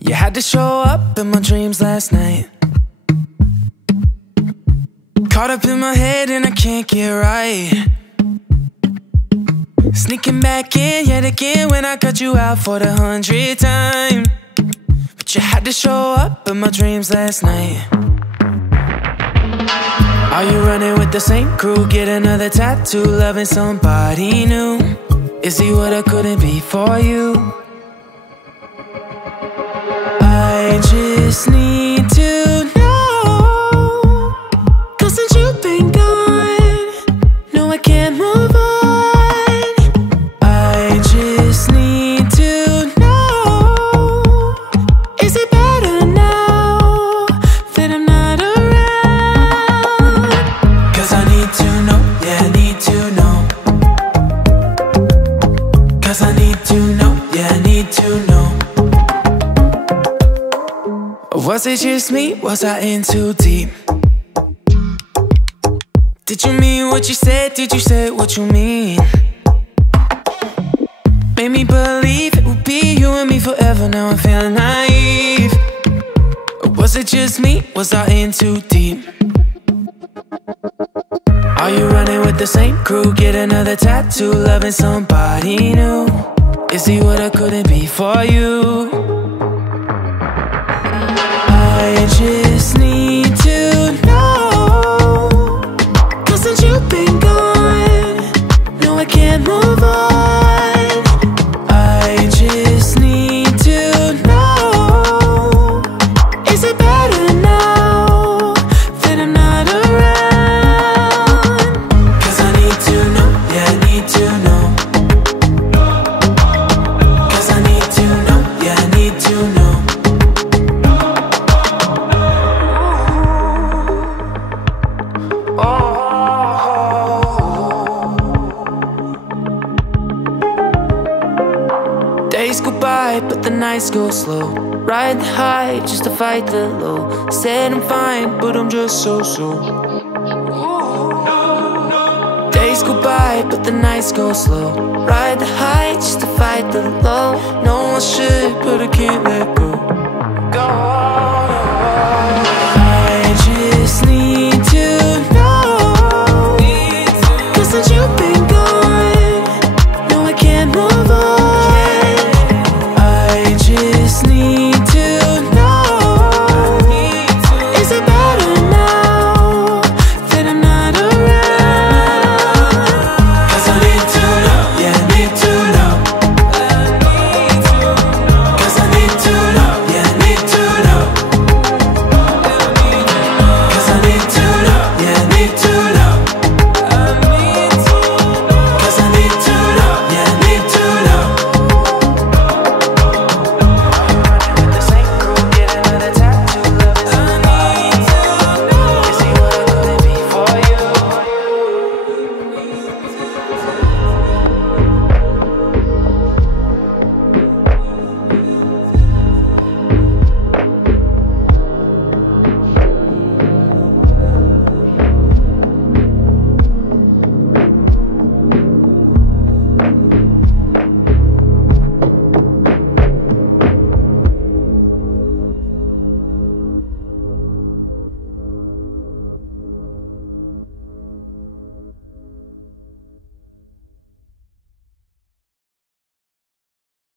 You had to show up in my dreams last night. Caught up in my head and I can't get right. Sneaking back in yet again when I cut you out for the 100th time. But you had to show up in my dreams last night. Are you running with the same crew? Get another tattoo, loving somebody new. Is he what I couldn't be for you? I just need to know, 'cause since you've been gone, no, I can't move on. I just need to know, is it better now that I'm not around? 'Cause I need to know, yeah, I need to know. 'Cause I need to know, yeah, I need to know. Was it just me? Was I in too deep? Did you mean what you said? Did you say what you mean? Made me believe it would be you and me forever. Now I'm feeling naive. Or was it just me? Was I in too deep? Are you running with the same crew? Get another tattoo, loving somebody new. Is he what I couldn't be for you? I just need to know, 'cause since you've been gone, no, I can't move on. I just need to know, is it better now that I'm not around? 'Cause I need to know, yeah, I need to know. 'Cause I need to know, yeah, I need to know. Days go by, but the nights go slow. Ride the high just to fight the low. Said I'm fine, but I'm just so. Days go by, but the nights go slow. Ride the high just to fight the low. No one should, but I can't let go.